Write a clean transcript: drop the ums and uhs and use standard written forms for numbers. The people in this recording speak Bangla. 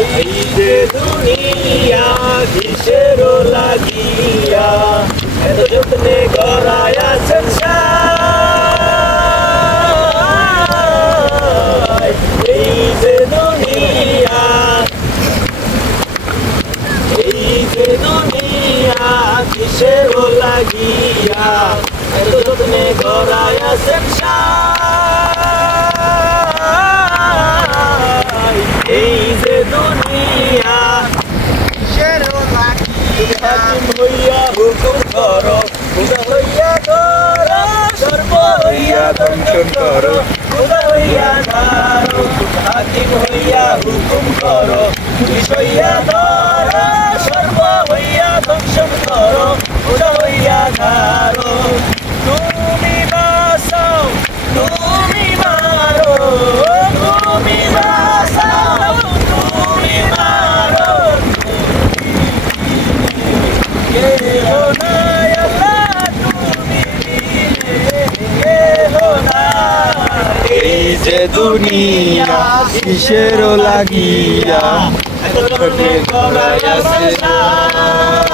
এই যে দুনিয়া কিসের লাগিয়া এত যত্নে গড়ায় আছেন সাই। এই যে দুনিয়া কিসের লাগিয়া এত যত্নে গড়ায় আছেন সাই। এই যে দুনিয়া কিসের লাগিয়া হইয়া হুকুম করো খুদা হইয়া করো সর্ব হইয়া দংশন করো খুদা হইয়া ধরো হাকিম হইয়া হুকুম করো পুলিশ হইয়া ধরো সর্ব হইয়া দংশন করো খুদা হইয়া ধরো। তুমি বাঁচাও তুমি মারো তুমি বাঁচাও তুমি মারো কেহ নাই আল্লাহ তুমি বিনে কেহ নাই। এই যে দুনিয়া কিসের লাগিয়া এত যত্নে গড়ায় আছে সাই।